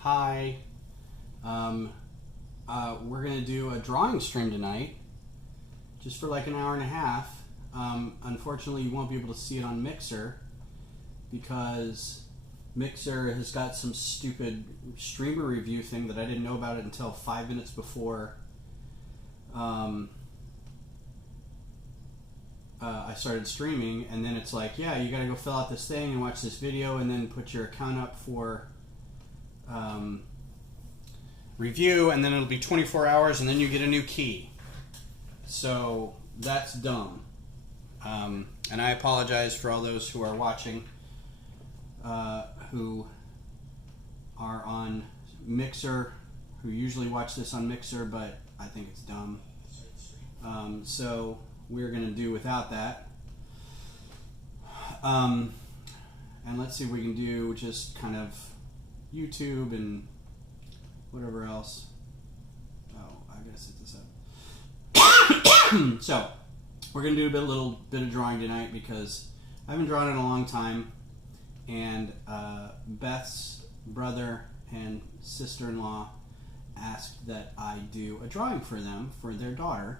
Hi. We're going to do a drawing stream tonight, just for like an hour and a half. Unfortunately, you won't be able to see it on Mixer because Mixer has got some stupid streamer review thing that I didn't know about it until 5 minutes before I started streaming, and then it's like, yeah, you got to go fill out this thing and watch this video and then put your account up for review, and then it'll be 24 hours and then you get a new key. So that's dumb. And I apologize for all those who are watching who are on Mixer, who usually watch this on Mixer, but I think it's dumb. So we're going to do without that. And let's see if we can do just kind of YouTube and whatever else. Oh, I gotta set this up. So we're gonna do a little bit of drawing tonight because I haven't drawn in a long time, and Beth's brother and sister-in-law asked that I do a drawing for them for their daughter,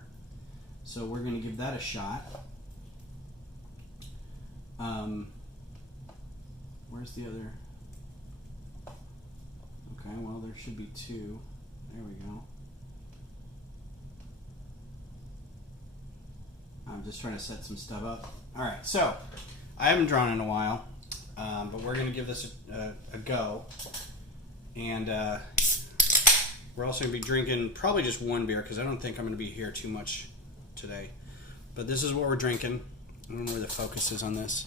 so we're gonna give that a shot. Where's the other? Okay, well, there should be two. There we go. I'm just trying to set some stuff up. Alright, so I haven't drawn in a while, but we're going to give this a go. And we're also going to be drinking probably just one beer because I don't think I'm going to be here too much today. But this is what we're drinking. I don't know where the focus is on this.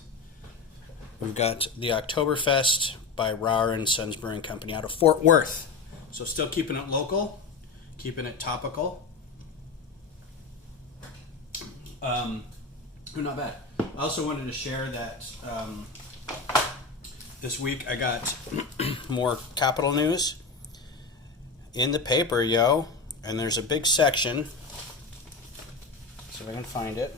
We've got the Oktoberfest by Rauer & Sons Brewing Company out of Fort Worth. So still keeping it local, keeping it topical. Not bad. I also wanted to share that this week I got more Capitol news in the paper, yo. And there's a big section. See if I can find it.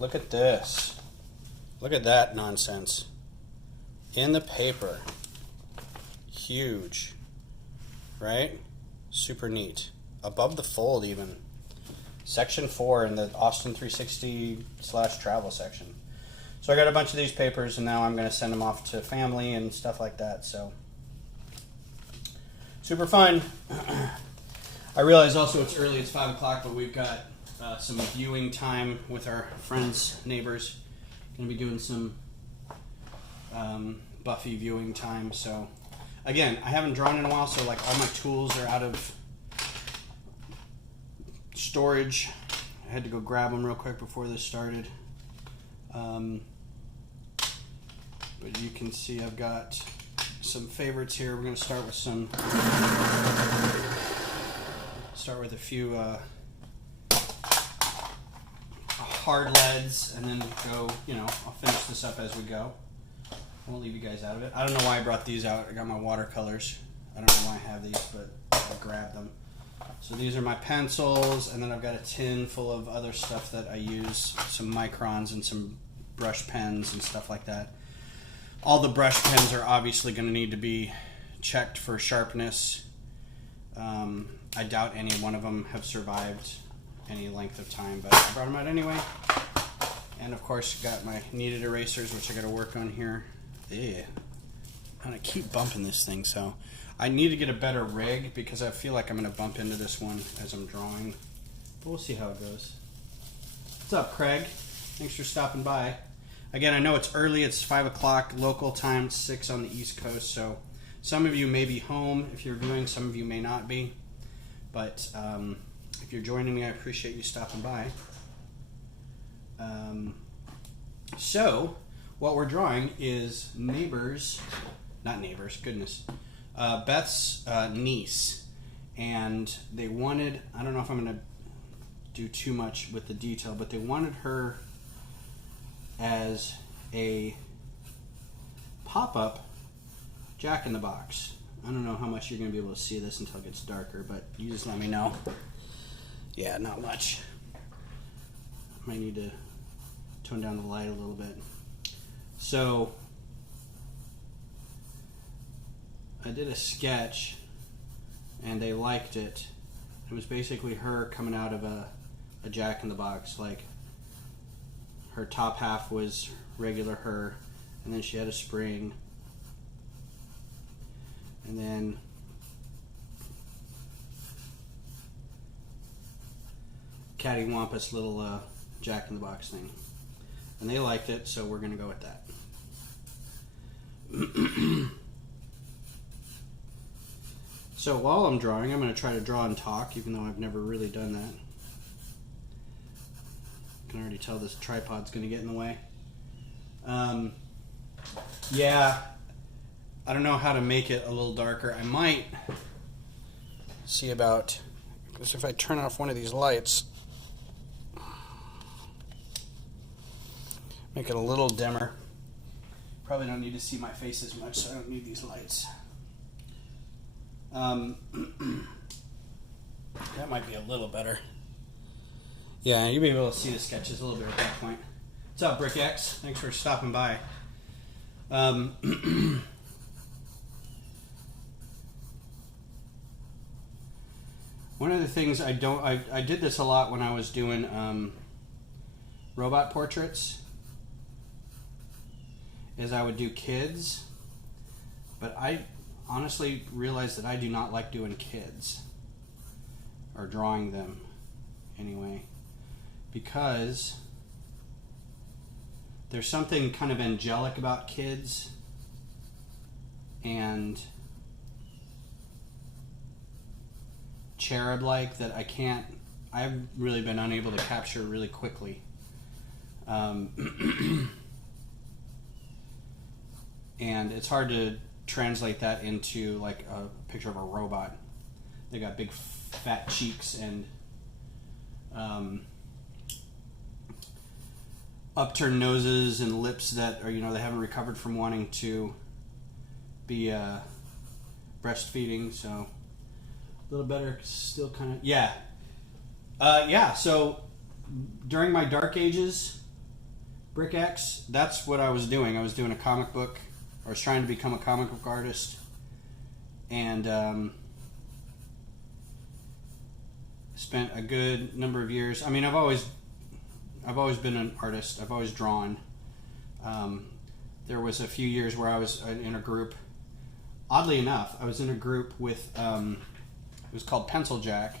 Look at this. Look at that nonsense. In the paper. Huge. Right? Super neat. Above the fold even. Section 4 in the Austin 360/travel section. So I got a bunch of these papers and now I'm going to send them off to family and stuff like that. So super fun. I realize also it's early, it's 5 o'clock, but we've got some viewing time with our friends, neighbors. Going to be doing some Buffy viewing time. So again, I haven't drawn in a while, so like all my tools are out of storage. I had to go grab them real quick before this started. But you can see I've got some favorites here. We're going to start with a few hard leads, and then go, I'll finish this up as we go. I won't leave you guys out of it. I don't know why I brought these out. I got my watercolors. I don't know why I have these, but I grabbed them. So these are my pencils, and then I've got a tin full of other stuff that I use, some microns and some brush pens and stuff like that. All the brush pens are obviously going to need to be checked for sharpness. I doubt any one of them have survived any length of time, but I brought them out anyway. And of course, got my kneaded erasers, which I got to work on here. Yeah, I'm gonna keep bumping this thing, so I need to get a better rig because I feel like I'm gonna bump into this one as I'm drawing. But we'll see how it goes. What's up, Craig? Thanks for stopping by. Again, I know it's early. It's 5 o'clock local time. It's 6 on the East Coast, so some of you may be home if you're viewing. Some of you may not be. But if you're joining me, I appreciate you stopping by. So, what we're drawing is Beth's niece. And they wanted, I don't know if I'm going to do too much with the detail, but they wanted her as a pop-up Jack-in-the-Box. I don't know how much you're going to be able to see this until it gets darker, but you just let me know. Yeah, not much. Might need to tone down the light a little bit. So I did a sketch and they liked it. It was basically her coming out of a Jack in the Box. Like, her top half was regular her, and then she had a spring, and then cattywampus little Jack in the Box thing. And they liked it, so we're going to go with that. So while I'm drawing, I'm going to try to draw and talk, even though I've never really done that. I can already tell this tripod's going to get in the way. Yeah, I don't know how to make it a little darker. I might see about, because if I turn off one of these lights, make it a little dimmer. Probably don't need to see my face as much, so I don't need these lights. That might be a little better. Yeah, you'll be able to see the sketches a little bit at that point. What's up, Brick X? Thanks for stopping by. One of the things I did this a lot when I was doing robot portraits, is I would do kids, but I honestly realized that I do not like doing kids, or drawing them anyway, because there's something kind of angelic about kids, and cherub-like, that I've really been unable to capture really quickly. And it's hard to translate that into like a picture of a robot. They got big fat cheeks and upturned noses and lips that are, they haven't recovered from wanting to be breastfeeding, so a little better, still kind of, yeah. So during my dark ages, Brick X, that's what I was doing. I was doing a comic book. I was trying to become a comic book artist, and spent a good number of years. I mean, I've always been an artist. I've always drawn. There was a few years where I was in a group. Oddly enough, I was in a group with, it was called Pencil Jack,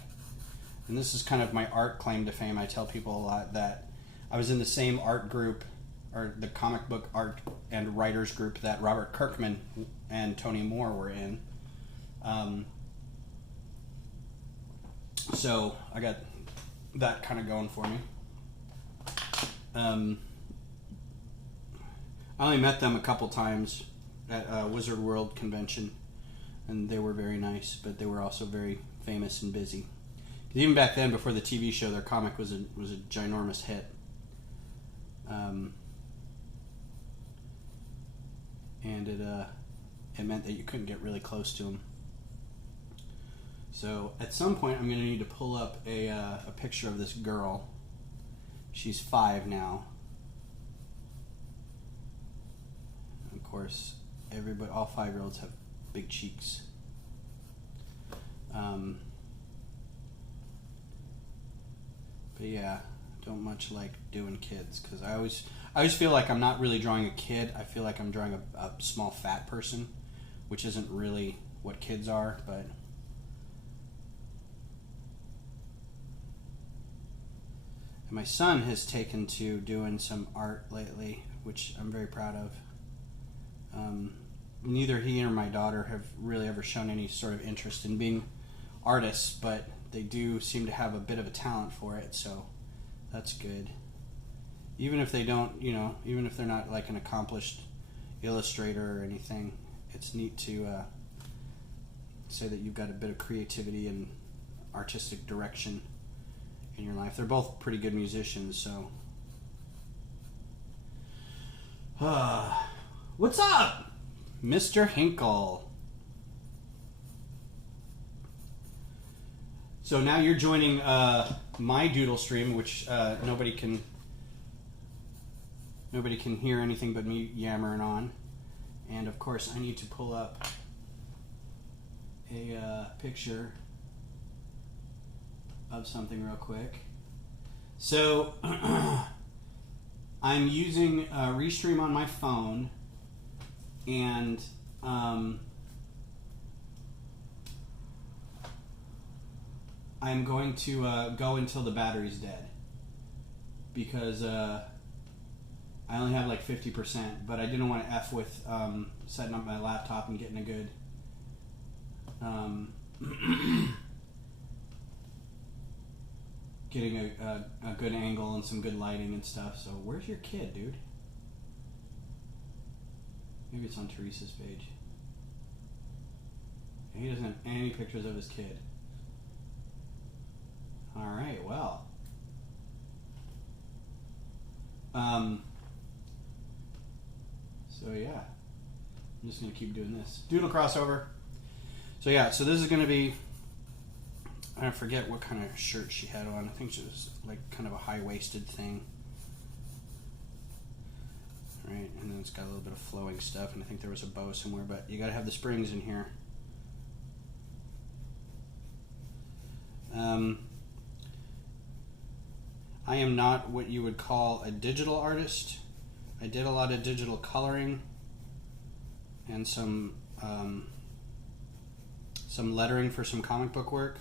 and this is kind of my art claim to fame. I tell people a lot that I was in the same art group, or the comic book art and writers group, that Robert Kirkman and Tony Moore were in. So I got that kind of going for me. I only met them a couple times at Wizard World convention, and they were very nice, but they were also very famous and busy. 'Cause even back then, before the TV show, their comic was a ginormous hit. And it meant that you couldn't get really close to them. So at some point, I'm going to need to pull up a picture of this girl. She's 5 now. And of course, all 5-year-olds have big cheeks. But yeah, don't much like doing kids, because I always feel like I'm not really drawing a kid. I feel like I'm drawing a small fat person, which isn't really what kids are, but and my son has taken to doing some art lately, which I'm very proud of. Neither he nor my daughter have really ever shown any sort of interest in being artists, but they do seem to have a bit of a talent for it, so that's good. Even if they don't, even if they're not like an accomplished illustrator or anything, it's neat to say that you've got a bit of creativity and artistic direction in your life. They're both pretty good musicians, so. What's up, Mr. Hinkle? So now you're joining my doodle stream, which nobody can nobody can hear anything but me yammering on. And of course, I need to pull up a picture of something real quick. So I'm using Restream on my phone, and I'm going to go until the battery's dead, because I only have like 50%, but I didn't want to F with setting up my laptop and getting a good getting a good angle and some good lighting and stuff. So where's your kid, dude? Maybe it's on Teresa's page. He doesn't have any pictures of his kid. Alright, well. So yeah. I'm just going to keep doing this. Doodle crossover. So yeah, so this is going to be, I forget what kind of shirt she had on. I think she was like kind of a high-waisted thing. Right, and then it's got a little bit of flowing stuff, and I think there was a bow somewhere, but you got to have the springs in here. I am not what you would call a digital artist. I did a lot of digital coloring and some lettering for some comic book work,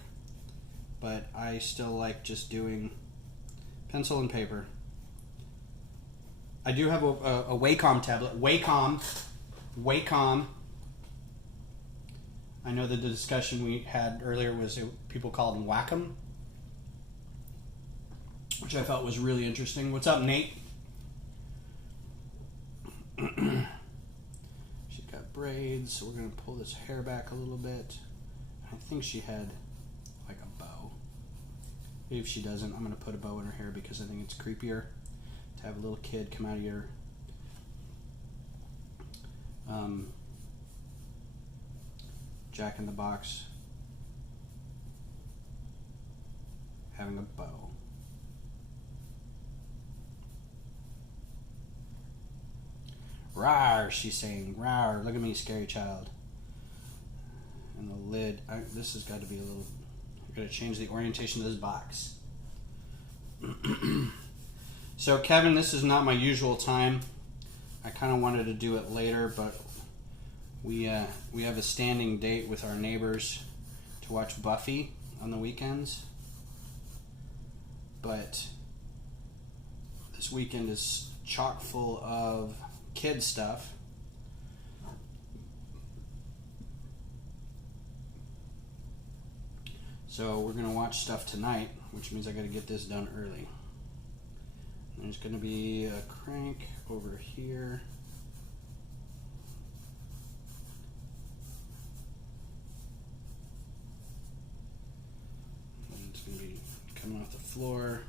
but I still like just doing pencil and paper. I do have a Wacom tablet. Wacom. I know that the discussion we had earlier was people called them Wacom, which I felt was really interesting. What's up, Nate? She's got braids, so we're going to pull this hair back a little bit. I think she had like a bow. If she doesn't, I'm going to put a bow in her hair because I think it's creepier to have a little kid come out of your Jack in the Box having a bow. Rawr, she's saying. Rawr, look at me, scary child. And the lid, this has got to be a little, I've got to change the orientation of this box. So Kevin, this is not my usual time. I kind of wanted to do it later, but we have a standing date with our neighbors to watch Buffy on the weekends. But this weekend is chock full of kid stuff. So we're gonna watch stuff tonight, which means I gotta get this done early. There's gonna be a crank over here. And it's gonna be coming off the floor.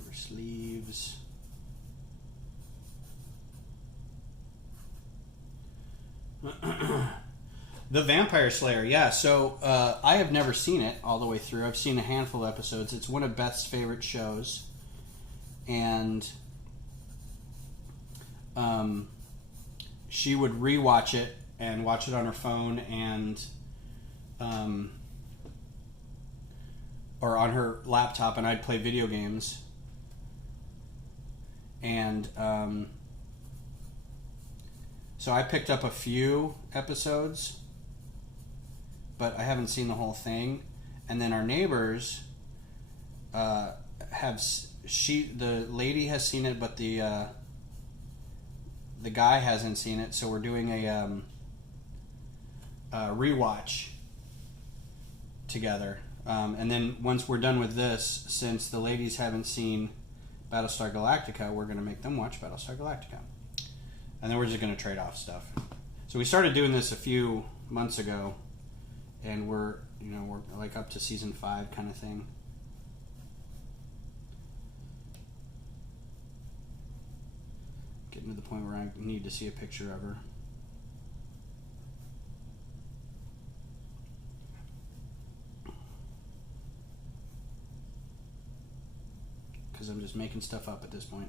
Over sleeves. The Vampire Slayer, yeah. So I have never seen it all the way through. I've seen a handful of episodes. It's one of Beth's favorite shows, and she would rewatch it and watch it on her phone and or on her laptop, and I'd play video games. And so I picked up a few episodes, but I haven't seen the whole thing. And then our neighbors the lady has seen it, but the guy hasn't seen it. So we're doing a rewatch together. And then once we're done with this, since the ladies haven't seen Battlestar Galactica, we're going to make them watch Battlestar Galactica. And then we're just going to trade off stuff. So we started doing this a few months ago, and we're like up to season 5 kind of thing. Getting to the point where I need to see a picture of her. just making stuff up at this point.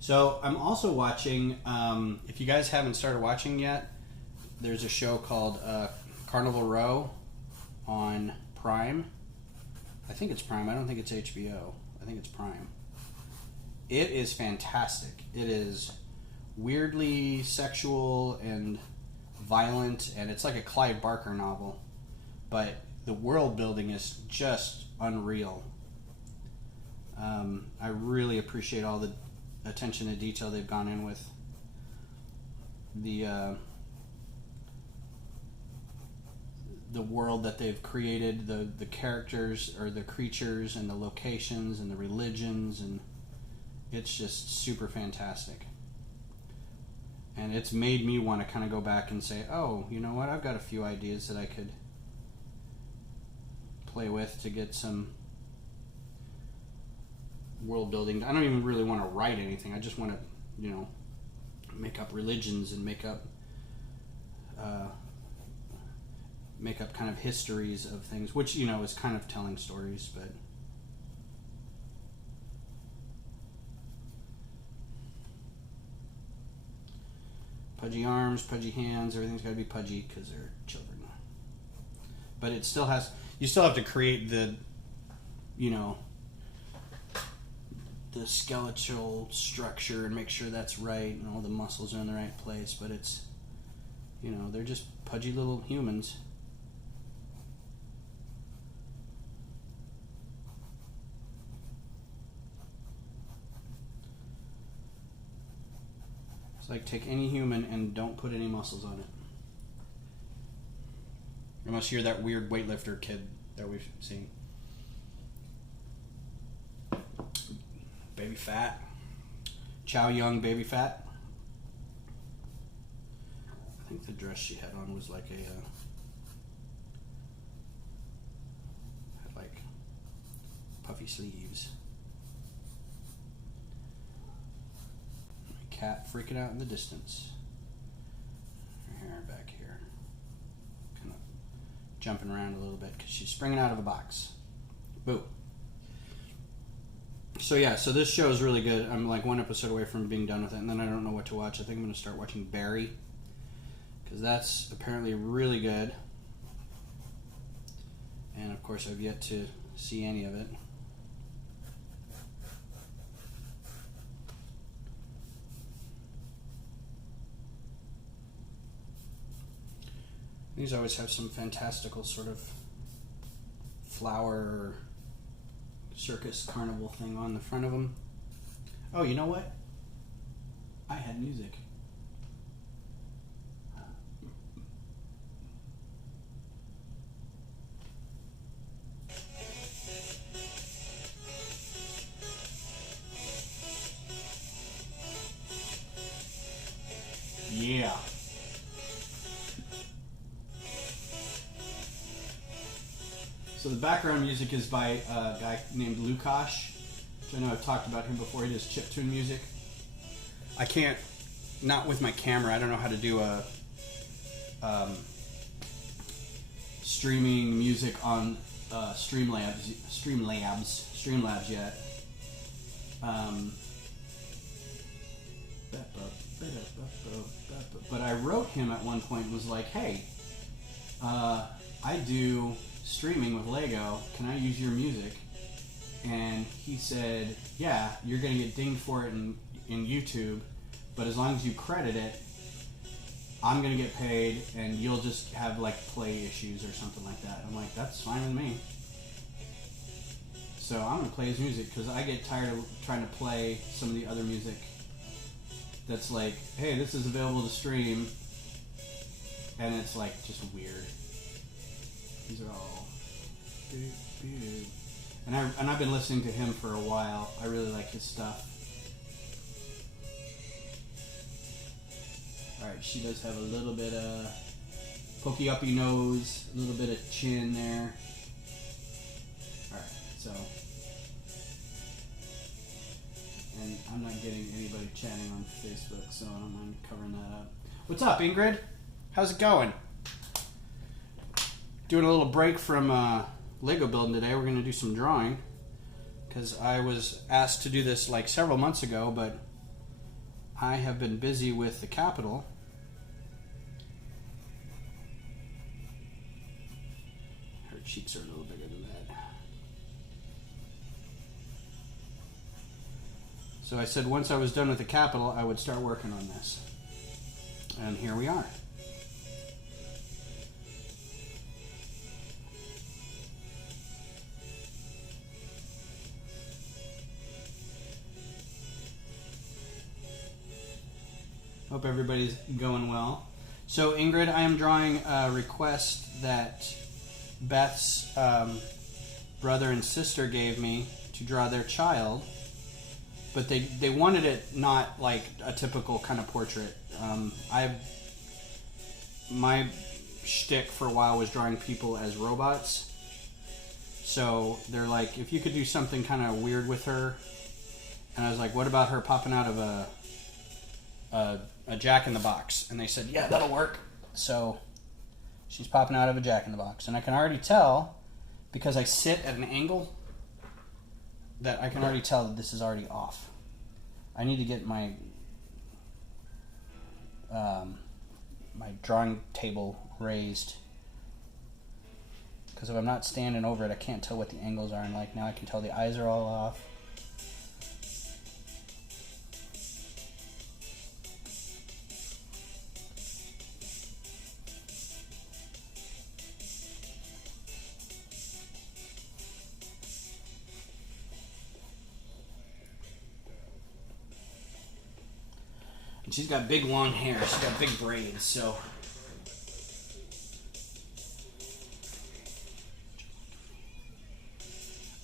So I'm also watching, if you guys haven't started watching yet, there's a show called Carnival Row on Prime. I think it's Prime. I don't think it's HBO. I think it's Prime. It is fantastic. It is weirdly sexual and violent, and it's like a Clive Barker novel, but the world building is just unreal. I really appreciate all the attention to detail they've gone in with the world that they've created, the characters or the creatures and the locations and the religions, and it's just super fantastic. And it's made me want to kind of go back and say, oh, you know what, I've got a few ideas that I could play with to get some world building. I don't even really want to write anything. I just want to, you know, make up religions and make up kind of histories of things, which, you know, is kind of telling stories, but pudgy arms, pudgy hands, everything's got to be pudgy because they're children. But it still has, you still have to create the, you know, the skeletal structure and make sure that's right and all the muscles are in the right place, but it's, you know, they're just pudgy little humans. It's like take any human and don't put any muscles on it. Unless you're that weird weightlifter kid that we've seen. Baby fat. Chow Yun baby fat. I think the dress she had on was like a had like puffy sleeves. Cat freaking out in the distance. Her hair back here. Kind of jumping around a little bit because she's springing out of a box. Boo. So yeah, so this show is really good. I'm like one episode away from being done with it, and then I don't know what to watch. I think I'm going to start watching Barry, because that's apparently really good. And of course, I've yet to see any of it. These always have some fantastical sort of flower circus carnival thing on the front of them. Oh, you know what? I had music. Yeah. So the background music is by a guy named Lukash, which I know I've talked about him before. He does chiptune music. I can't, not with my camera, I don't know how to do a streaming music on Streamlabs yet. But I wrote him at one point and was like, hey, I do streaming with Lego, can I use your music? And he said, yeah, you're going to get dinged for it in YouTube, but as long as you credit it, I'm going to get paid and you'll just have like play issues or something like that. I'm like, that's fine with me. So I'm going to play his music because I get tired of trying to play some of the other music that's like, hey, this is available to stream, and it's like just weird. These are all and I've been listening to him for a while. I really like his stuff. Alright, she does have a little bit of pokey uppy nose, a little bit of chin there. Alright, so, and I'm not getting anybody chatting on Facebook, so I don't mind covering that up. What's up, Ingrid? How's it going? Doing a little break from Lego building today. We're going to do some drawing because I was asked to do this like several months ago, but I have been busy with the Capitol. Her cheeks are a little bigger than that. So I said once I was done with the Capitol, I would start working on this. And here we are. Hope everybody's going well. So Ingrid, I am drawing a request that Beth's brother and sister gave me to draw their child, but they wanted it not like a typical kind of portrait. My shtick for a while was drawing people as robots. So they're like, if you could do something kind of weird with her, and I was like, what about her popping out of a Jack-in-the-Box? And they said, yeah, that'll work. So she's popping out of a Jack-in-the-Box. And I can already tell, because I sit at an angle, that I can already tell that this is already off. I need to get my my drawing table raised, because if I'm not standing over it, I can't tell what the angles are. And like now I can tell the eyes are all off. And she's got big long hair. She's got big braids, so.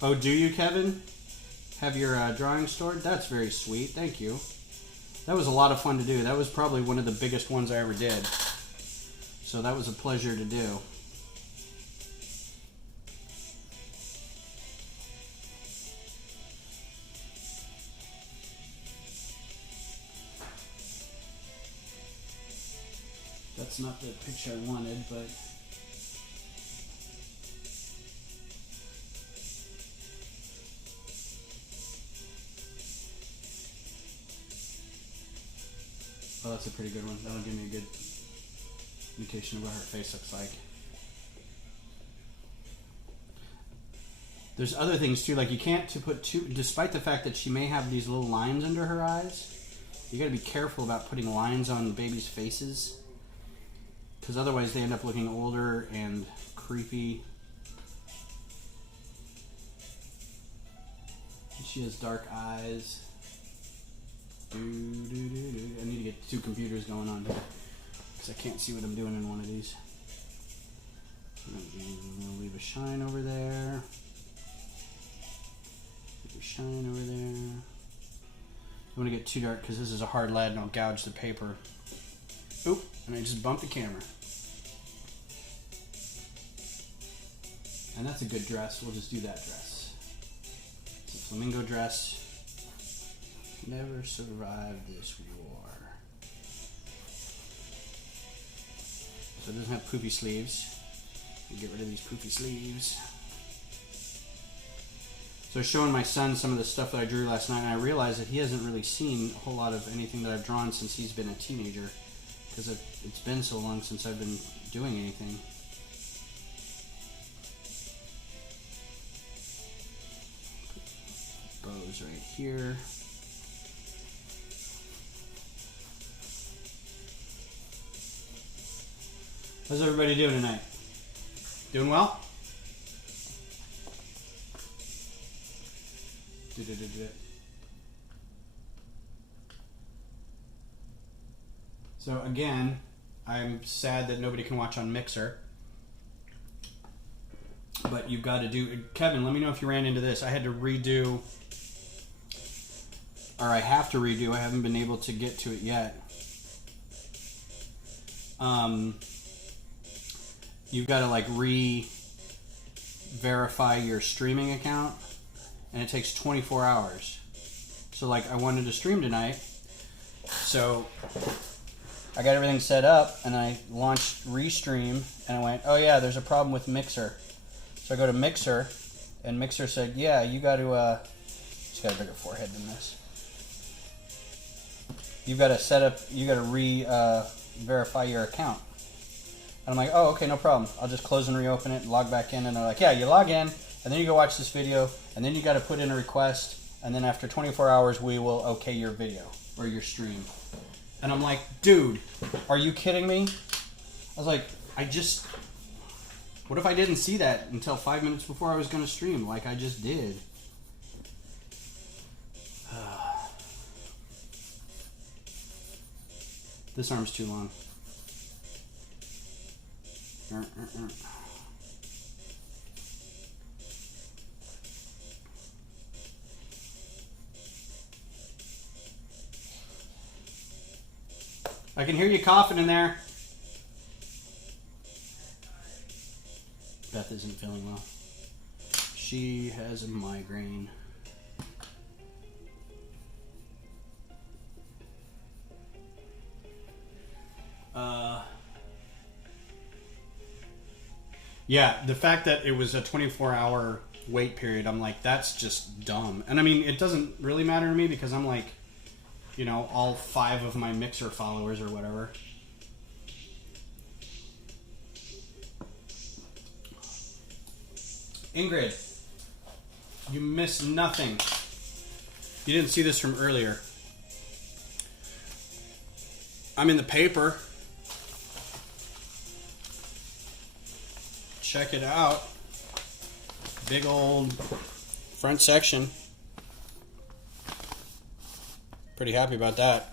Oh, do you, Kevin? Have your drawing stored? That's very sweet. Thank you. That was a lot of fun to do. That was probably one of the biggest ones I ever did. So that was a pleasure to do. That's not the picture I wanted, but oh, that's a pretty good one. That'll give me a good indication of what her face looks like. There's other things too, like you can't put too, despite the fact that she may have these little lines under her eyes, you gotta be careful about putting lines on babies' faces, because otherwise they end up looking older and creepy. She has dark eyes. I need to get two computers going on here, because I can't see what I'm doing in one of these. I'm going to leave a shine over there. Leave a shine over there. I want to get too dark because this is a hard lead and I'll gouge the paper. Oop, and I just bumped the camera. And that's a good dress. We'll just do that dress. It's a flamingo dress. Never survived this war. So it doesn't have poofy sleeves. Get rid of these poofy sleeves. So I was showing my son some of the stuff that I drew last night, and I realized that he hasn't really seen a whole lot of anything that I've drawn since he's been a teenager, because it's been so long since I've been doing anything. Bows right here. How's everybody doing tonight? Doing well? So again, I'm sad that nobody can watch on Mixer. But you've got to do... Kevin, let me know if you ran into this. I had to redo... Or I have to redo. I haven't been able to get to it yet. You've got to like verify your streaming account, and it takes 24 hours. So like I wanted to stream tonight, so I got everything set up and I launched Restream, and I went, oh yeah, there's a problem with Mixer. So So I go to Mixer, and Mixer said, yeah, you got to, she's got a bigger forehead than this. You've got to set up, you got to verify your account. And I'm like, oh, okay, no problem. I'll just close and reopen it and log back in. And they're like, yeah, you log in, and then you go watch this video, and then you got to put in a request, and then after 24 hours, we will okay your video or your stream. And I'm like, dude, are you kidding me? I was like, what if I didn't see that until 5 minutes before I was going to stream, like I just did? This arm's too long. I can hear you coughing in there. Beth isn't feeling well. She has a migraine. Yeah, the fact that it was a 24-hour wait period, I'm like, that's just dumb. And I mean, it doesn't really matter to me because I'm like, you know, all 5 of my Mixer followers or whatever. Ingrid, you missed nothing. You didn't see this from earlier. I'm in the paper. Check it out. Big old front section. Pretty happy about that.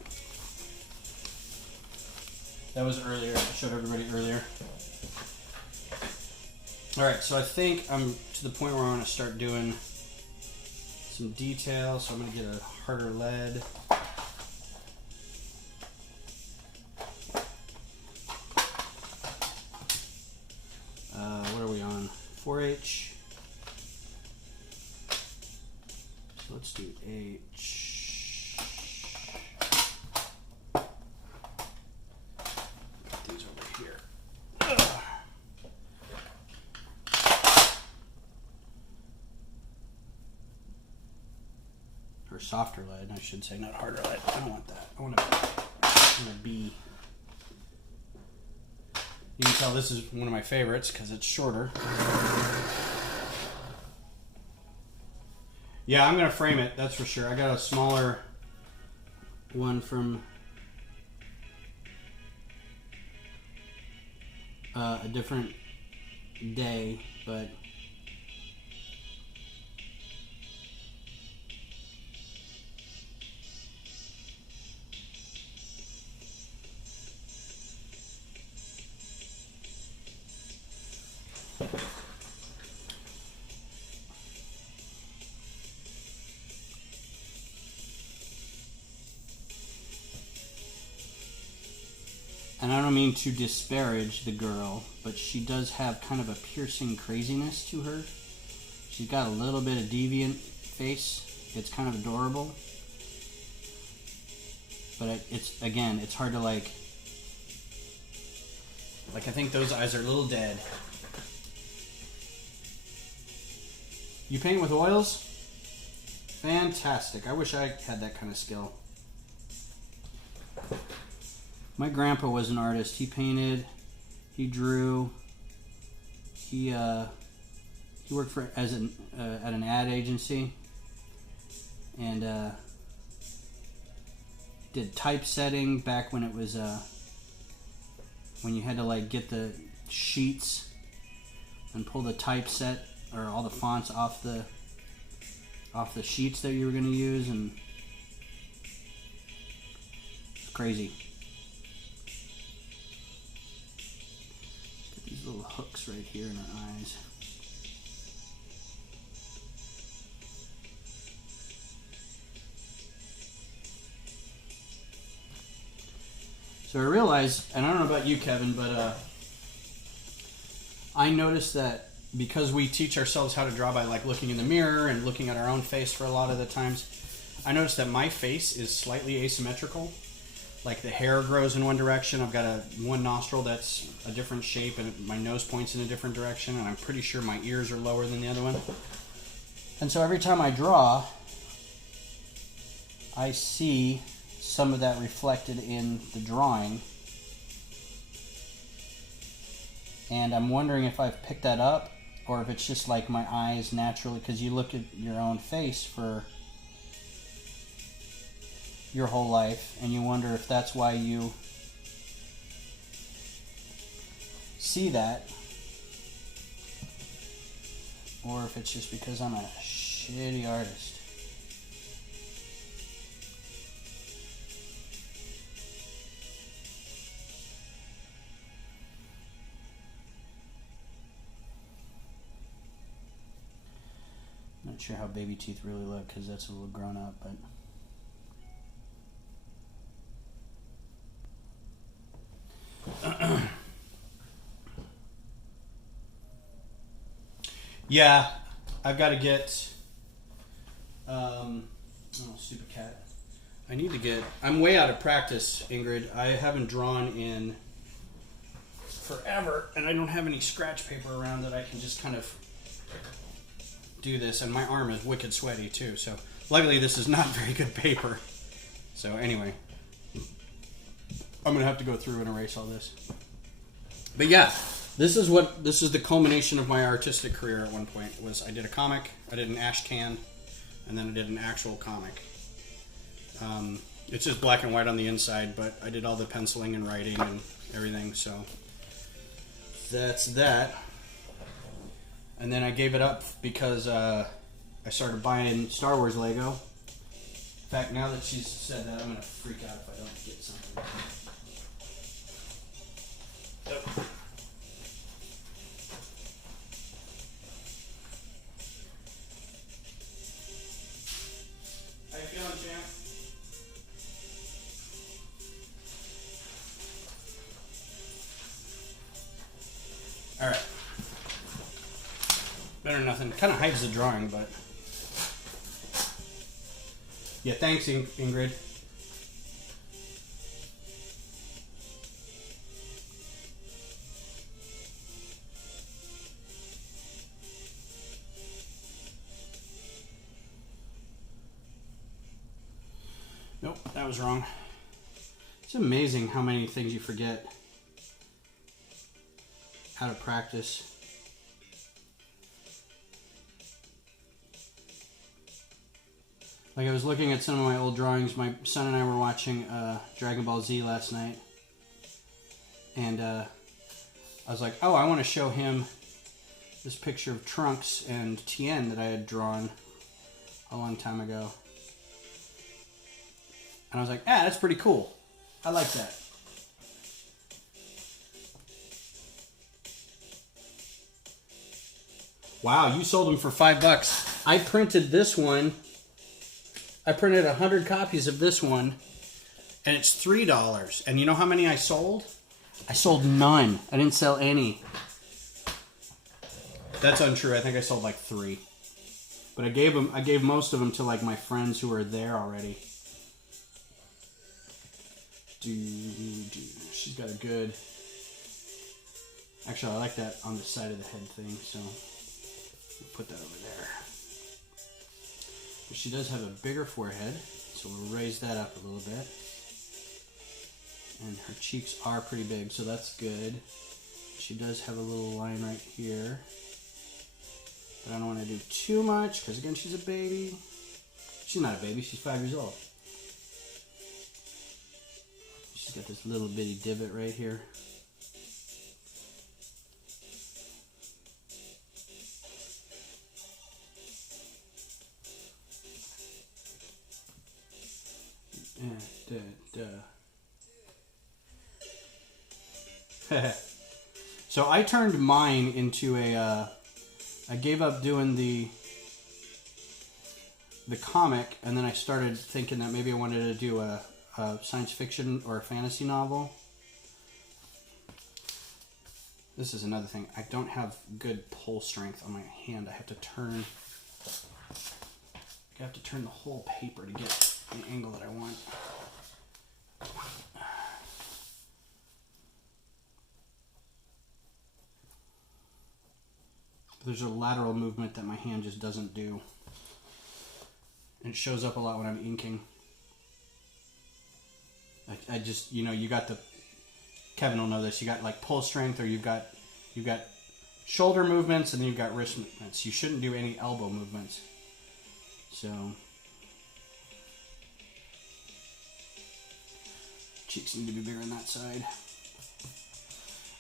That was earlier. I showed everybody earlier. Alright, so I think I'm to the point where I want to start doing some detail. So I'm going to get a harder lead. What are we on? 4H. So let's do H. Put these over here. Ugh. Or softer lead, I should say, not harder lead. I don't want that. I want a B. You can tell this is one of my favorites because it's shorter. Yeah, I'm going to frame it, that's for sure. I got a smaller one from a different day, but and I don't mean to disparage the girl, but she does have kind of a piercing craziness to her. She's got a little bit of deviant face. It's kind of adorable. But it's, again, it's hard to like I think those eyes are a little dead. You paint with oils? Fantastic. I wish I had that kind of skill. My grandpa was an artist. He painted, he drew, he worked for at an ad agency, and did typesetting back when it was when you had to like get the sheets and pull the typeset or all the fonts off the sheets that you were going to use, and it's crazy. These little hooks right here in her eyes. So I realized, and I don't know about you, Kevin, but I noticed that because we teach ourselves how to draw by like looking in the mirror and looking at our own face for a lot of the times, I noticed that my face is slightly asymmetrical. like the hair grows in one direction. I've got one nostril that's a different shape, and my nose points in a different direction, and I'm pretty sure my ears are lower than the other one. And so every time I draw, I see some of that reflected in the drawing. And I'm wondering if I've picked that up, or if it's just like my eyes naturally, because you look at your own face for your whole life, and you wonder if that's why you see that, or if it's just because I'm a shitty artist. Not sure how baby teeth really look, because that's a little grown up, but yeah, I've got to get oh, stupid cat. I need to get, I'm way out of practice, Ingrid. I haven't drawn in forever, and I don't have any scratch paper around that I can just kind of do this, and my arm is wicked sweaty too, so luckily this is not very good paper. So anyway, I'm gonna have to go through and erase all this. But yeah, this is the culmination of my artistic career at one point. Was I did a comic, I did an ash can, and then I did an actual comic. It's just black and white on the inside, but I did all the penciling and writing and everything, so that's that. And then I gave it up because I started buying Star Wars Lego. In fact, now that she's said that, I'm going to freak out if I don't get something. Yep. How you feeling, champ? All right. Better than nothing. Kind of hides the drawing, but yeah. Thanks, Ingrid. Nope, that was wrong. It's amazing how many things you forget how to practice. Like, I was looking at some of my old drawings. My son and I were watching Dragon Ball Z last night. And I was like, oh, I want to show him this picture of Trunks and Tien that I had drawn a long time ago. And I was like, ah, that's pretty cool. I like that. Wow, you sold them for $5. I printed this one. I printed 100 copies of this one, and it's $3. And you know how many I sold? I sold none. I didn't sell any. That's untrue. I think I sold like 3. But I gave most of them to like my friends who were there already. She's got a good. Actually, I like that on the side of the head thing, so we'll put that over there. But she does have a bigger forehead, so we'll raise that up a little bit. And her cheeks are pretty big, so that's good. She does have a little line right here. But I don't want to do too much, because again, she's a baby. She's not a baby, she's 5 years old. She's got this little bitty divot right here. So I turned mine into a, I gave up doing the comic, and then I started thinking that maybe I wanted to do a science fiction or a fantasy novel. This is another thing. I don't have good pull strength on my hand. I have to turn the whole paper to get the angle that I want. there's a lateral movement that my hand just doesn't do. And it shows up a lot when I'm inking. I just, you know, you got the, Kevin will know this, you got like pull strength, or you've got shoulder movements, and then you've got wrist movements. You shouldn't do any elbow movements. So, cheeks need to be bigger on that side.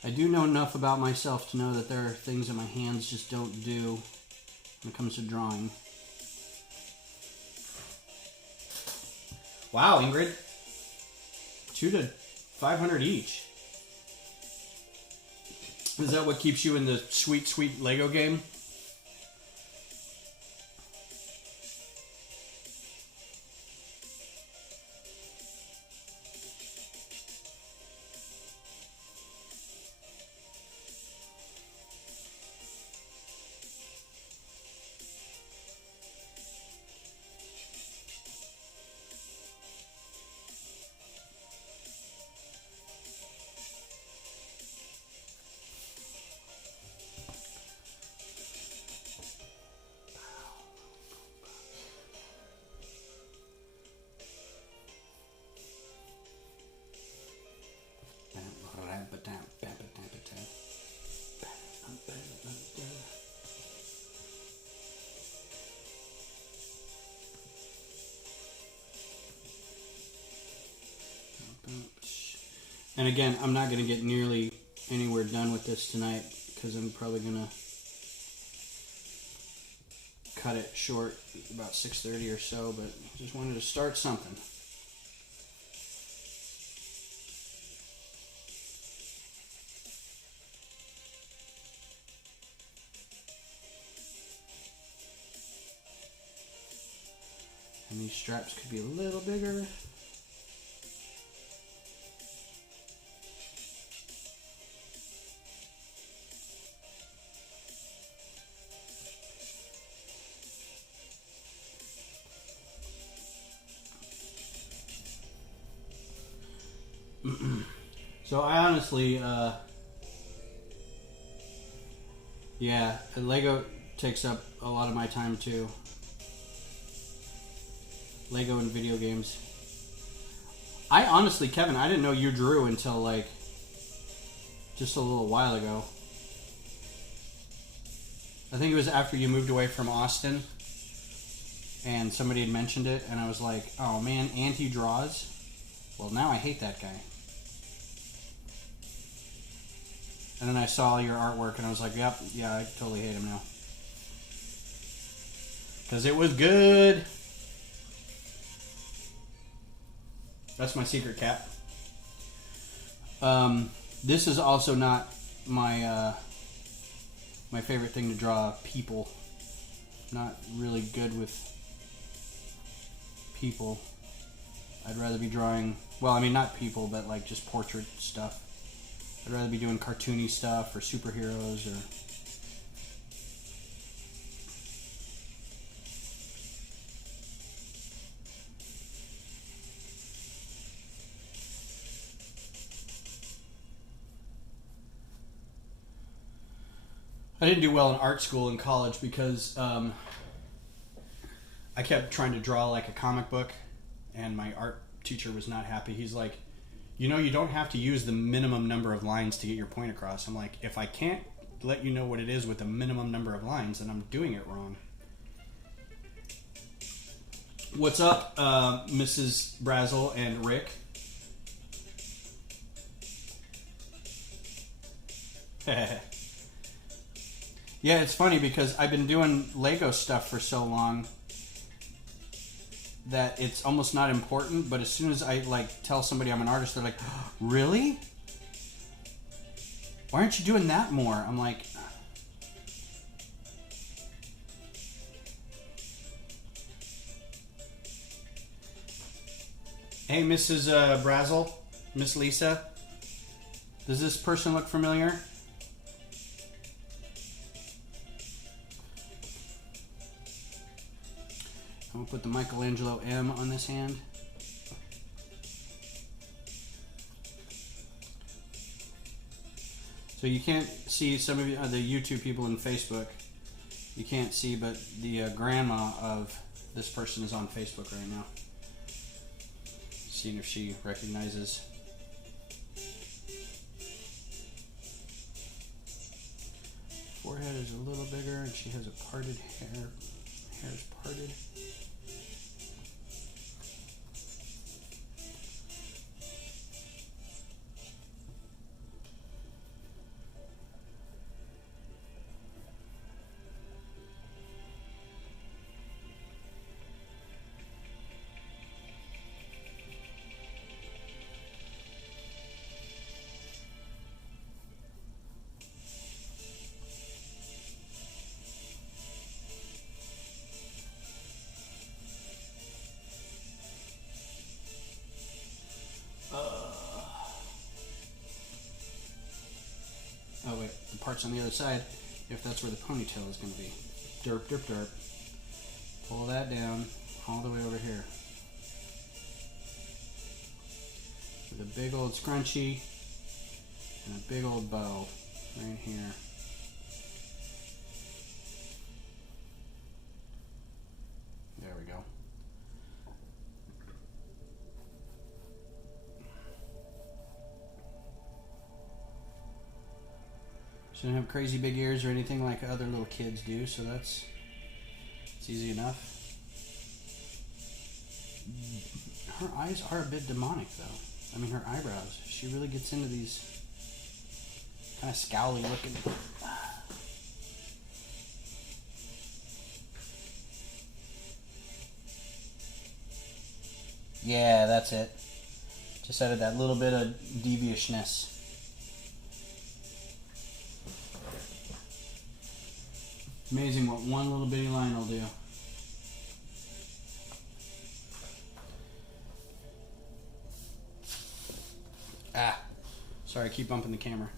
I do know enough about myself to know that there are things that my hands just don't do when it comes to drawing. Wow, Ingrid. 2 to 500 each. Is that what keeps you in the sweet, sweet Lego game? And again, I'm not going to get nearly anywhere done with this tonight because I'm probably going to cut it short about 6:30 or so, but just wanted to start something. And these straps could be a little bigger. So I honestly, yeah, Lego takes up a lot of my time too. Lego and video games. I honestly, Kevin, I didn't know you drew until like just a little while ago. I think it was after you moved away from Austin and somebody had mentioned it, and I was like, oh man, and he draws? Well, now I hate that guy. And then I saw your artwork and I was like, yep, yeah, I totally hate him now. Because it was good. That's my secret cat. This is also not my my favorite thing to draw, people. Not really good with people. I'd rather be drawing, well, I mean, not people, but like just portrait stuff. I'd rather be doing cartoony stuff or superheroes or... I didn't do well in art school in college because I kept trying to draw like a comic book, and my art teacher was not happy. He's like, you know, you don't have to use the minimum number of lines to get your point across. I'm like, if I can't let you know what it is with the minimum number of lines, then I'm doing it wrong. What's up, Mrs. Brazel and Rick? Yeah, it's funny because I've been doing Lego stuff for so long that it's almost not important, but as soon as I like tell somebody I'm an artist, they're like, oh, really? Why aren't you doing that more? I'm like, hey, Mrs. Brazel, Miss Lisa, does this person look familiar? I'm gonna put the Michelangelo M on this hand. So you can't see some of you, the YouTube people in Facebook, You can't see, but the grandma of this person is on Facebook right now. Seeing if she recognizes. Forehead is a little bigger, and she has a parted hair. Hair is parted. Oh wait, the part's on the other side, if that's where the ponytail is going to be. Derp, derp, derp. Pull that down all the way over here. With a big old scrunchie and a big old bow right here. There we go. She doesn't have crazy big ears or anything like other little kids do, so it's easy enough. Her eyes are a bit demonic, though. I mean, her eyebrows. She really gets into these kind of scowly looking. Yeah, that's it. Just added that little bit of deviousness. Amazing what one little bitty line will do. Ah, sorry, I keep bumping the camera.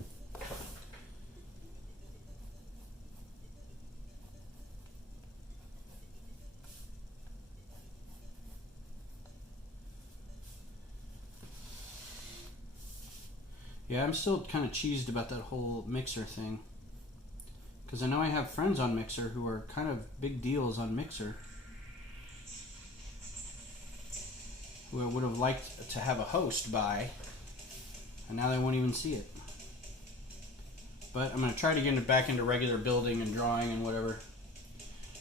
Yeah, I'm still kind of cheesed about that whole Mixer thing. Because I know I have friends on Mixer who are kind of big deals on Mixer. Who would have liked to have a host by, and now they won't even see it. But I'm going to try to get it back into regular building and drawing and whatever.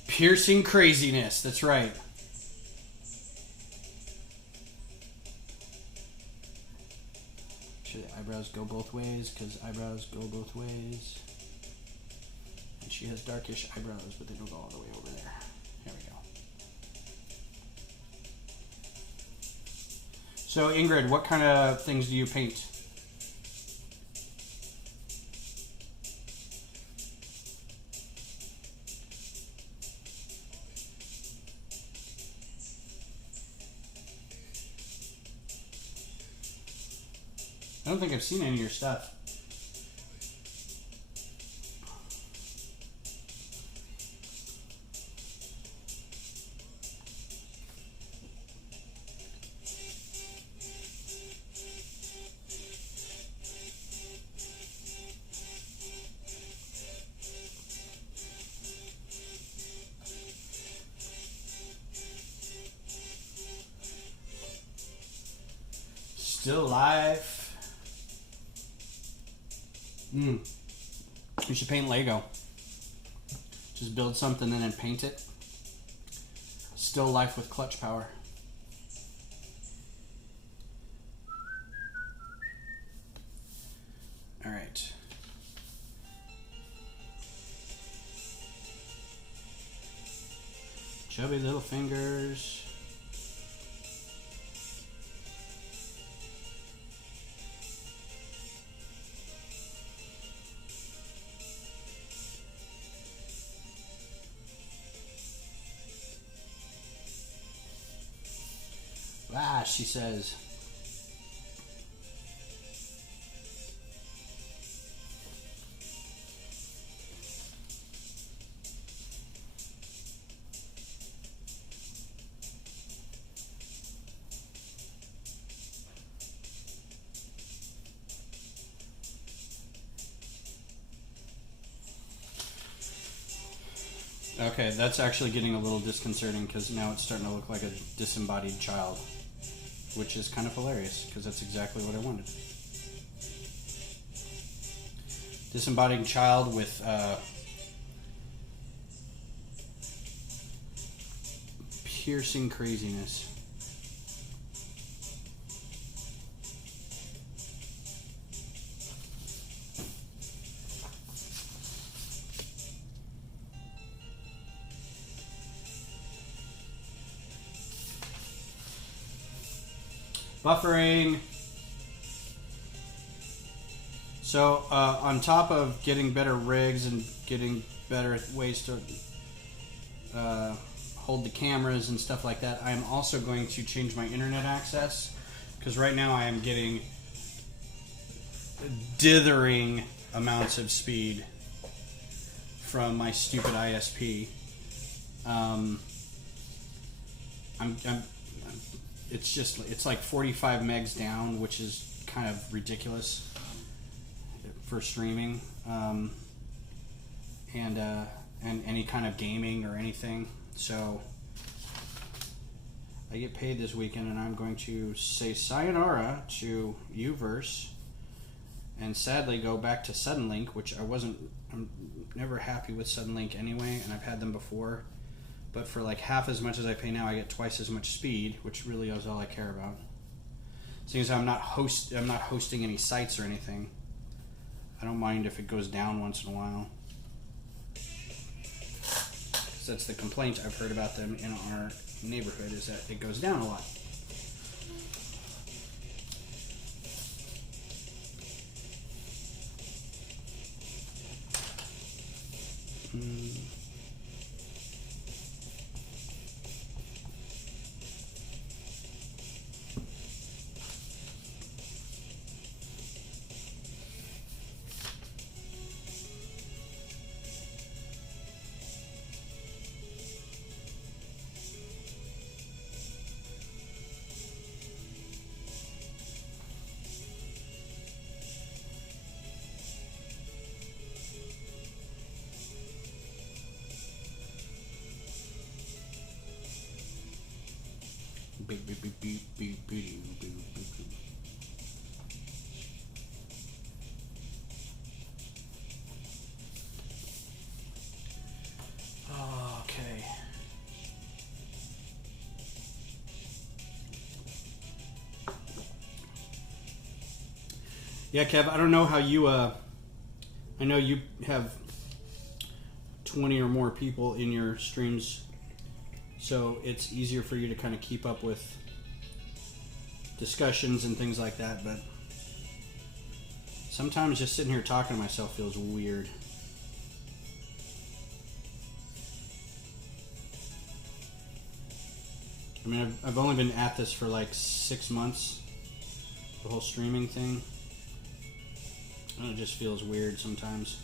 Piercing craziness, that's right. Should the eyebrows go both ways? Because eyebrows go both ways. And she has darkish eyebrows, but they don't go all the way over there. There we go. So Ingrid, what kind of things do you paint? I don't think I've seen any of your stuff. Still life. You should paint Lego. Just build something and then paint it. Still life with clutch power. All right. Chubby little fingers. Ah, she says. Okay, that's actually getting a little disconcerting because now it's starting to look like a disembodied child, which is kind of hilarious because that's exactly what I wanted. Disembodied child with piercing craziness. Buffering. So on top of getting better rigs and getting better ways to hold the cameras and stuff like that, I am also going to change my internet access because right now I am getting dithering amounts of speed from my stupid ISP. It's like 45 megs down, which is kind of ridiculous for streaming, and any kind of gaming or anything. So I get paid this weekend, and I'm going to say sayonara to Uverse, and sadly go back to Suddenlink, which I'm never happy with Suddenlink anyway, and I've had them before. But for like half as much as I pay now, I get twice as much speed, which really is all I care about. Seeing as I'm not hosting any sites or anything, I don't mind if it goes down once in a while. 'Cause that's the complaint I've heard about them in our neighborhood, is that it goes down a lot. Okay. Yeah, Kev, I don't know how you, I know you have 20 or more people in your streams, so it's easier for you to kind of keep up with discussions and things like that, but sometimes just sitting here talking to myself feels weird. I mean, I've only been at this for like 6 months, the whole streaming thing, and it just feels weird sometimes.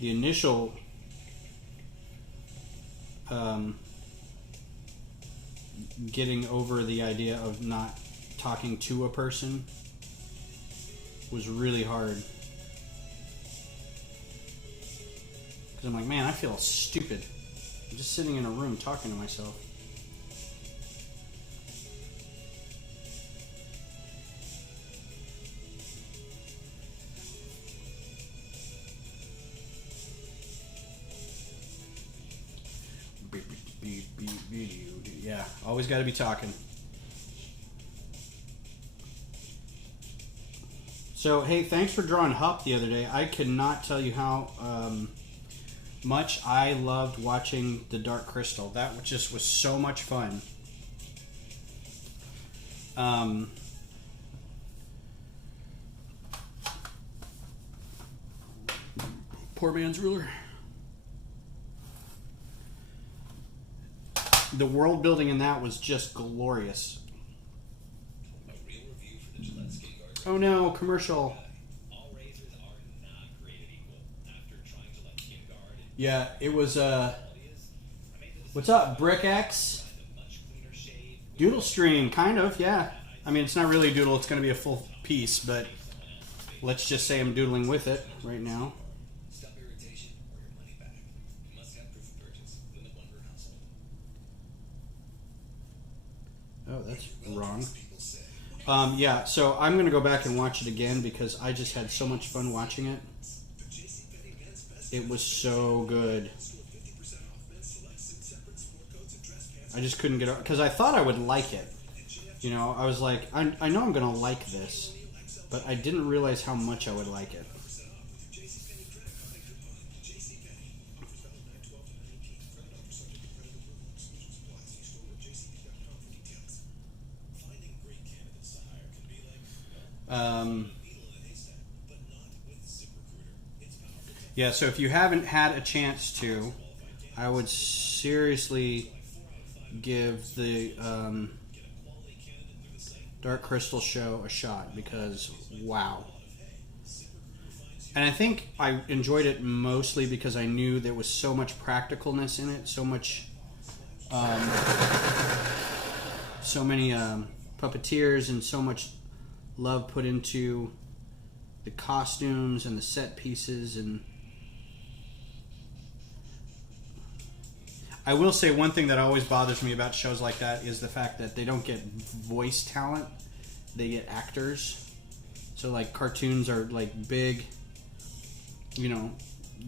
The initial getting over the idea of not talking to a person was really hard. Because I'm like, man, I feel stupid. I'm just sitting in a room talking to myself. Yeah, always got to be talking. So, hey, thanks for drawing Hup the other day. I cannot tell you how much I loved watching the Dark Crystal. That just was so much fun. Poor man's ruler. The world building in that was just glorious. A real review for the Gillette Skin Guard. Oh no, commercial. All razors are not created equal. After trying Gillette Skin Guard, Yeah, it was what's up, Brick X? Doodle stream, kind of, yeah. I mean, it's not really a doodle, it's going to be a full piece, but let's just say I'm doodling with it right now. Stop irritation or your money back. Oh, that's wrong. Yeah, so I'm going to go back and watch it again because I just had so much fun watching it. It was so good. I just couldn't get it because I thought I would like it. You know, I was like, I know I'm going to like this, but I didn't realize how much I would like it. Yeah, so if you haven't had a chance to, I would seriously give the Dark Crystal show a shot because, wow. And I think I enjoyed it mostly because I knew there was so much practicalness in it, so much, so many puppeteers and so much love put into the costumes and the set pieces. And I will say one thing that always bothers me about shows like that is the fact that they don't get voice talent, they get actors. So like cartoons are like big, you know,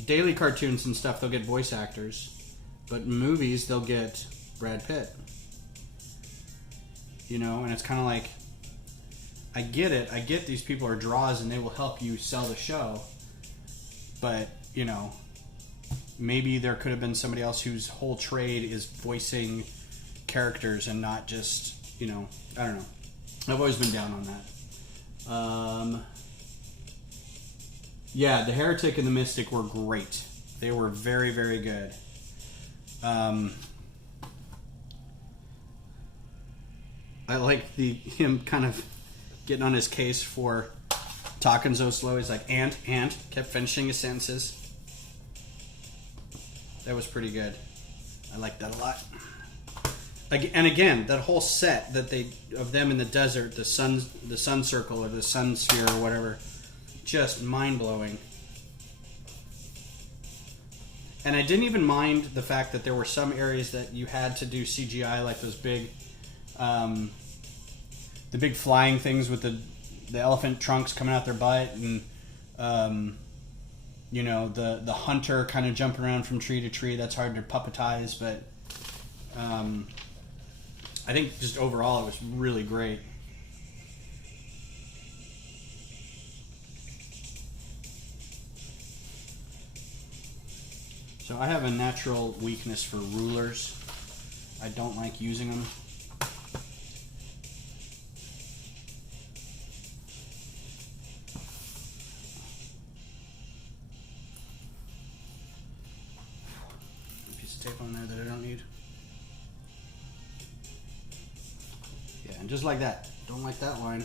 daily cartoons and stuff, they'll get voice actors, but movies they'll get Brad Pitt. You know, and it's kind of like, I get it. I get these people are draws and they will help you sell the show. But, you know, maybe there could have been somebody else whose whole trade is voicing characters and not just, you know, I don't know. I've always been down on that. Yeah, The Heretic and the Mystic were great. They were very, very good. I like him kind of getting on his case for talking so slow. He's like, and, kept finishing his sentences. That was pretty good. I liked that a lot. And again, that whole set that of them in the desert, the sun circle or the sun sphere or whatever, just mind-blowing. And I didn't even mind the fact that there were some areas that you had to do CGI, like those big, the big flying things with the elephant trunks coming out their butt, and you know, the hunter kind of jumping around from tree to tree. That's hard to puppetize, but I think just overall it was really great. So I have a natural weakness for rulers. I don't like using them. A piece of tape on there that I don't need. Yeah, and just like that. Don't like that line.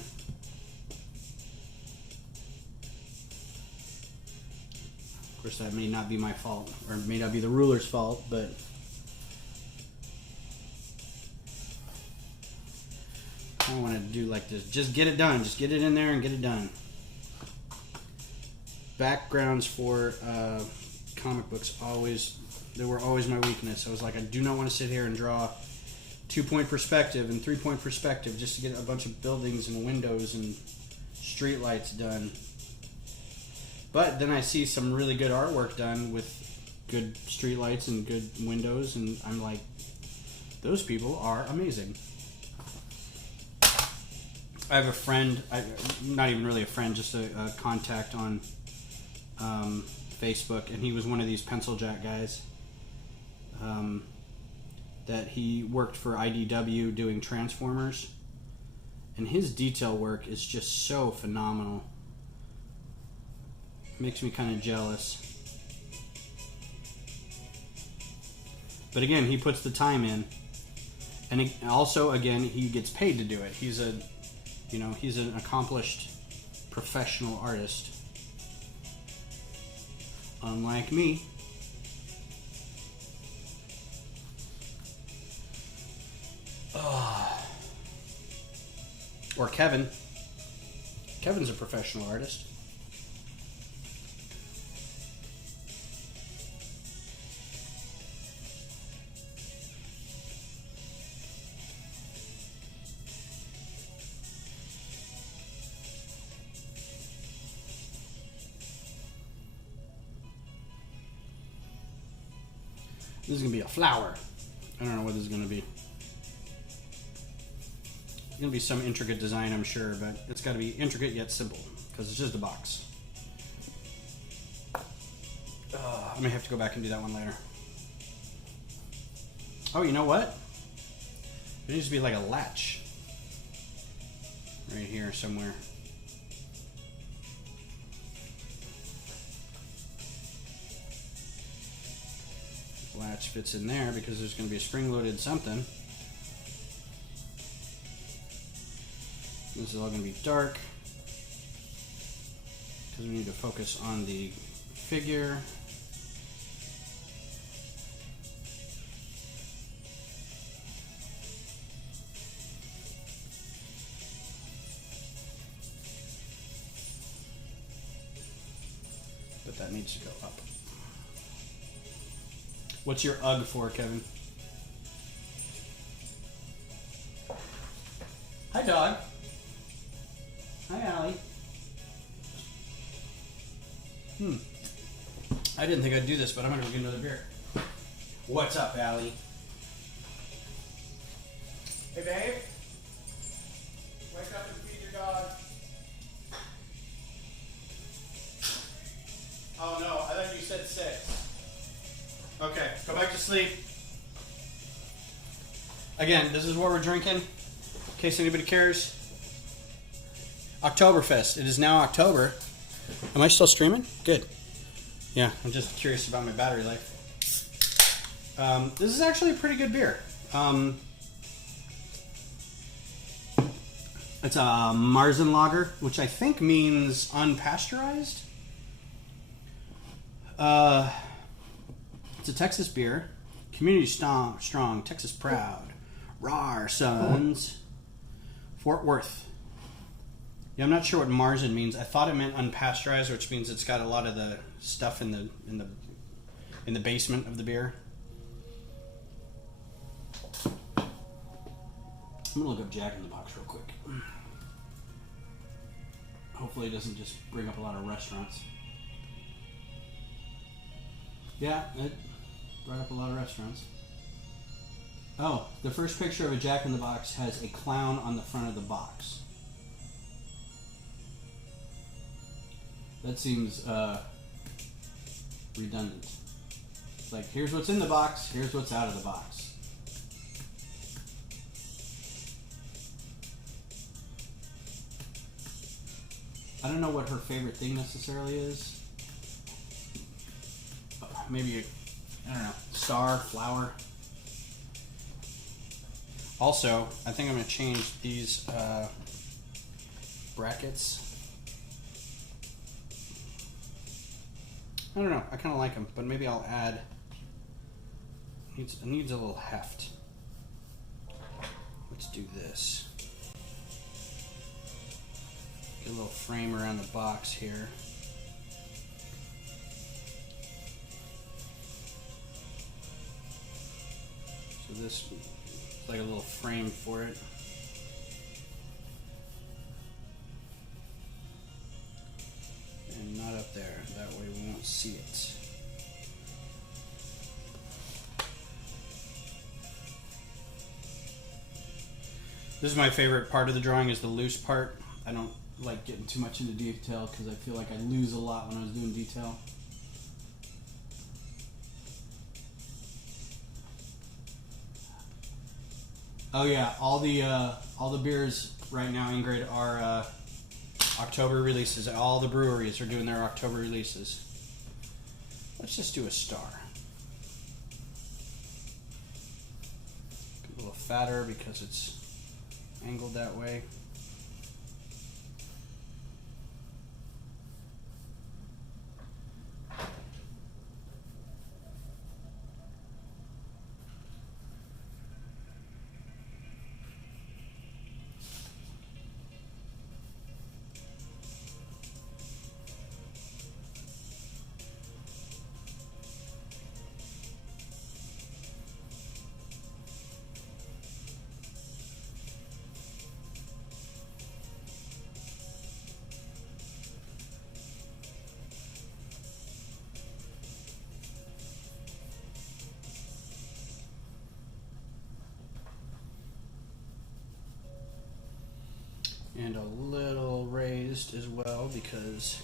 Of course, that may not be my fault, or it may not be the ruler's fault, but I want to do like this. Just get it done. Just get it in there and get it done. Backgrounds for comic books they were always my weakness. I was like, I do not want to sit here and draw 2-point perspective and 3-point perspective just to get a bunch of buildings and windows and street lights done. But then I see some really good artwork done with good streetlights and good windows, and I'm like, those people are amazing. I have a friend, not even really a friend, just a contact on Facebook, and he was one of these pencil jack guys that he worked for IDW doing Transformers, and his detail work is just so phenomenal. Makes me kind of jealous. But again, he puts the time in. And also, again, he gets paid to do it. He's an accomplished professional artist. Unlike me. Or Kevin. Kevin's a professional artist. This is gonna be a flower. I don't know what this is gonna be. It's gonna be some intricate design, I'm sure, but it's gotta be intricate yet simple, because it's just a box. I may have to go back and do that one later. Oh, you know what? There needs to be like a latch. Right here somewhere. Latch fits in there because there's going to be a spring-loaded something. This is all going to be dark because we need to focus on the figure. But that needs to go up. What's your UGG for, Kevin? Hi, dog. Hi, Allie. I didn't think I'd do this, but I'm gonna go get another beer. What's up, Allie? Hey, babe. Wake up and feed your dog. Oh no, I thought you said 6. Okay, go back to sleep. Again, this is what we're drinking, in case anybody cares. Oktoberfest. It is now October. Am I still streaming? Good. Yeah, I'm just curious about my battery life. This is actually a pretty good beer. It's a Marzen lager, which I think means unpasteurized. It's a Texas beer. Community strong, Texas proud. Rawr, sons. Fort Worth. Yeah, I'm not sure what Marzen means. I thought it meant unpasteurized, which means it's got a lot of the stuff in the basement of the beer. I'm gonna look up Jack in the Box real quick. Hopefully it doesn't just bring up a lot of restaurants. Yeah, it brought up a lot of restaurants. Oh, the first picture of a Jack in the Box has a clown on the front of the box. That seems redundant. It's like, here's what's in the box, here's what's out of the box. I don't know what her favorite thing necessarily is. Maybe, I don't know, star, flower. Also, I think I'm going to change these brackets. I don't know, I kind of like them, but maybe I'll add, it needs a little heft. Let's do this. Get a little frame around the box here. So this is like a little frame for it. And not up there, that way we won't see it. This is my favorite part of the drawing, is the loose part. I don't like getting too much into detail because I feel like I lose a lot when I was doing detail. Oh yeah, all the beers right now, Ingrid, are October releases. All the breweries are doing their October releases. Let's just do a star. A little fatter because it's angled that way. and a little raised as well because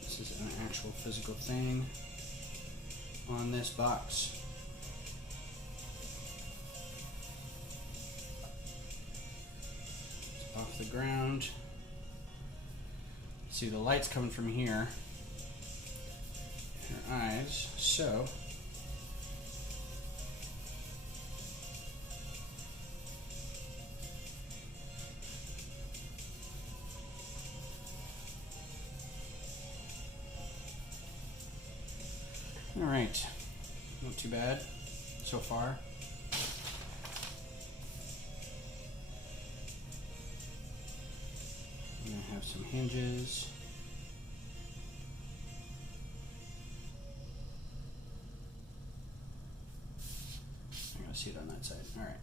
this is an actual physical thing on this box. It's off the ground. See, the light's coming from here. Her eyes, so all right, not too bad so far. I'm gonna have some hinges. I'm gonna see it on that side. All right.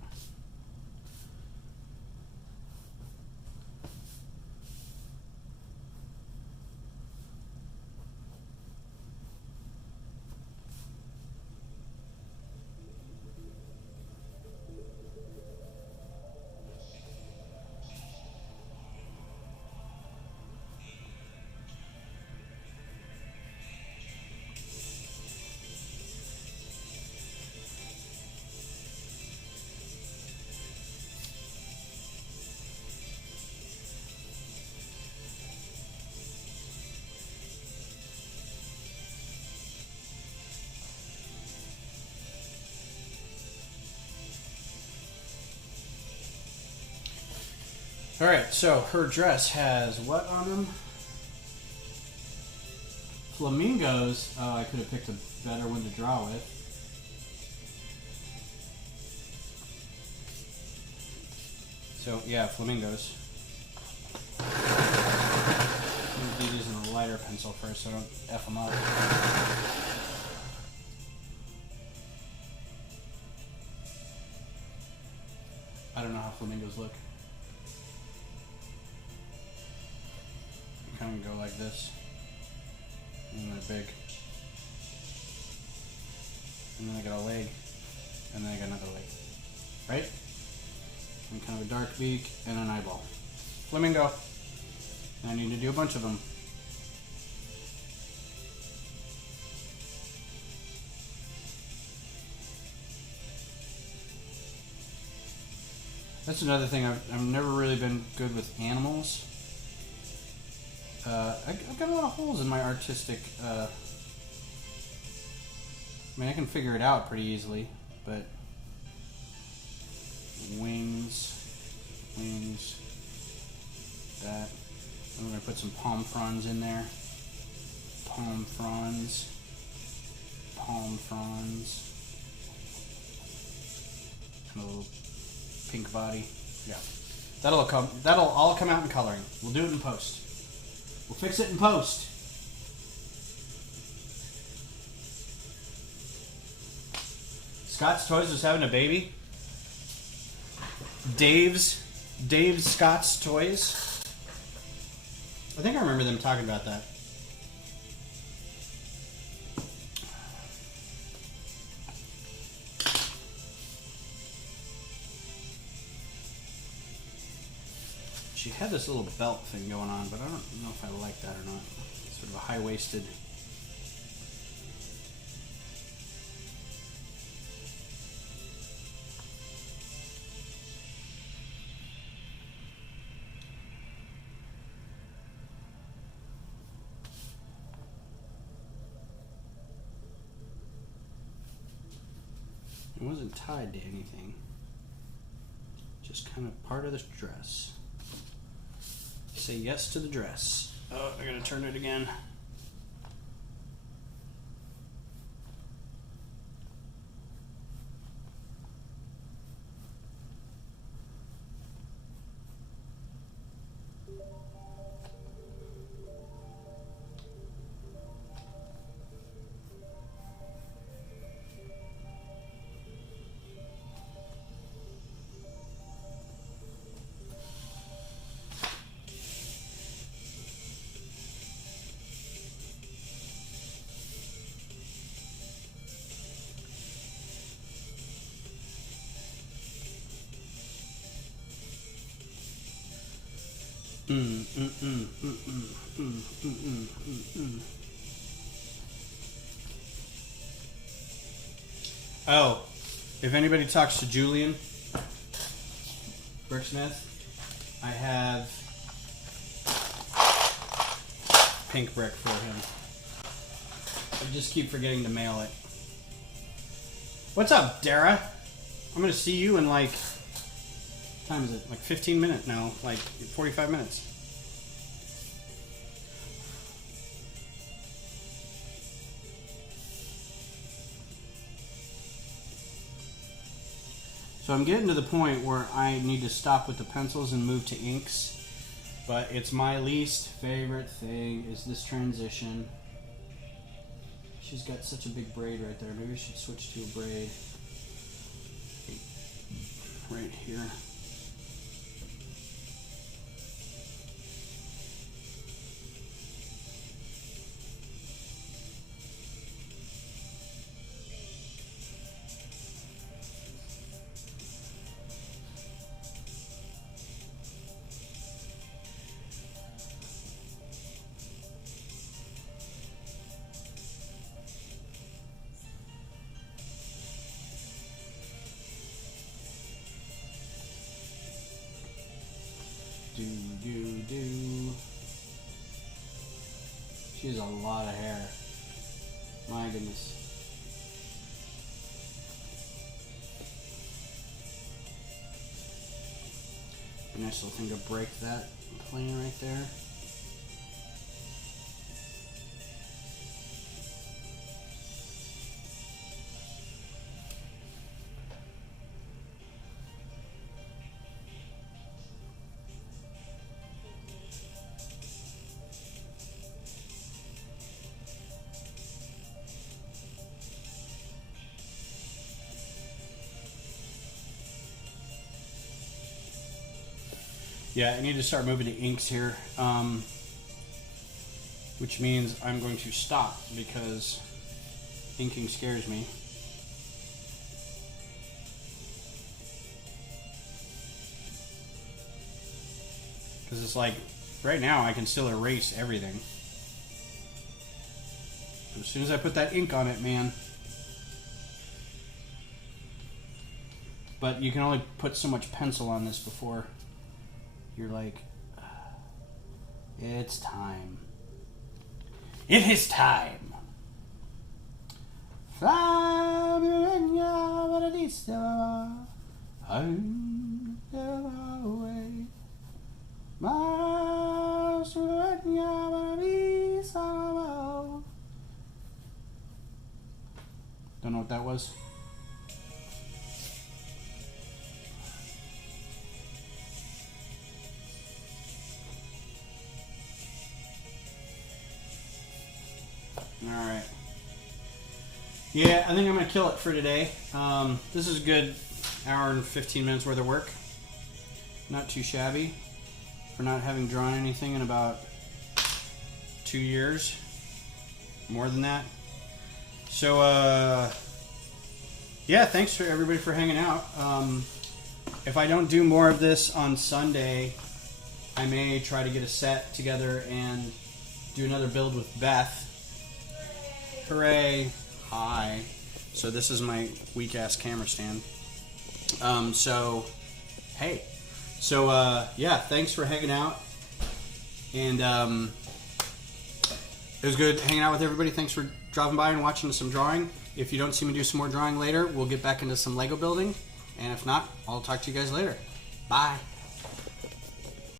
All right, so her dress has what on them? Flamingos. Oh, I could have picked a better one to draw with. So, yeah, flamingos. I'm going to do these in a lighter pencil first so I don't F them up. I don't know how flamingos look. Kind of go like this, and then they're big, and then I got a leg, and then I got another leg, right? And kind of a dark beak and an eyeball. Flamingo. And I need to do a bunch of them. That's another thing. I've never really been good with animals. I've got a lot of holes in my artistic. I mean, I can figure it out pretty easily, but wings, that. I'm gonna put some palm fronds in there. Palm fronds. And a little pink body. Yeah, that'll all come out in coloring. We'll do it in post. We'll fix it in post. Scott's Toys is having a baby. Dave's Scott's Toys. I think I remember them talking about that. She had this little belt thing going on, but I don't know if I like that or not. It's sort of a high-waisted. It wasn't tied to anything. Just kind of part of this dress. Say yes to the dress. Oh, I gotta turn it again. Mm, mm, mm, mm, mm, mm, mm, mm, mm, mm. Oh, if anybody talks to Julian Bricksmith, I have pink brick for him. I just keep forgetting to mail it. What's up, Dara? I'm gonna see you in like, what time is it? Like 15 minutes? No, like 45 minutes. So I'm getting to the point where I need to stop with the pencils and move to inks. But it's my least favorite thing is this transition. She's got such a big braid right there. Maybe I should switch to a braid right here. Do. She has a lot of hair. My goodness. A nice little thing to break that plane right there. Yeah, I need to start moving to inks here, which means I'm going to stop because inking scares me. Because it's like, right now I can still erase everything. But as soon as I put that ink on it, man. But you can only put so much pencil on this before you're like, it's time. It is time. Don't know what that was. Alright. Yeah, I think I'm going to kill it for today. This is a good hour and 15 minutes worth of work. Not too shabby for not having drawn anything in about 2 years. More than that. So, yeah, thanks for everybody for hanging out. If I don't do more of this on Sunday, I may try to get a set together and do another build with Beth. Hooray. Hi. So this is my weak ass camera stand. So hey. So yeah, thanks for hanging out. And it was good hanging out with everybody. Thanks for dropping by and watching some drawing. If you don't see me do some more drawing later, we'll get back into some Lego building. And if not, I'll talk to you guys later. Bye.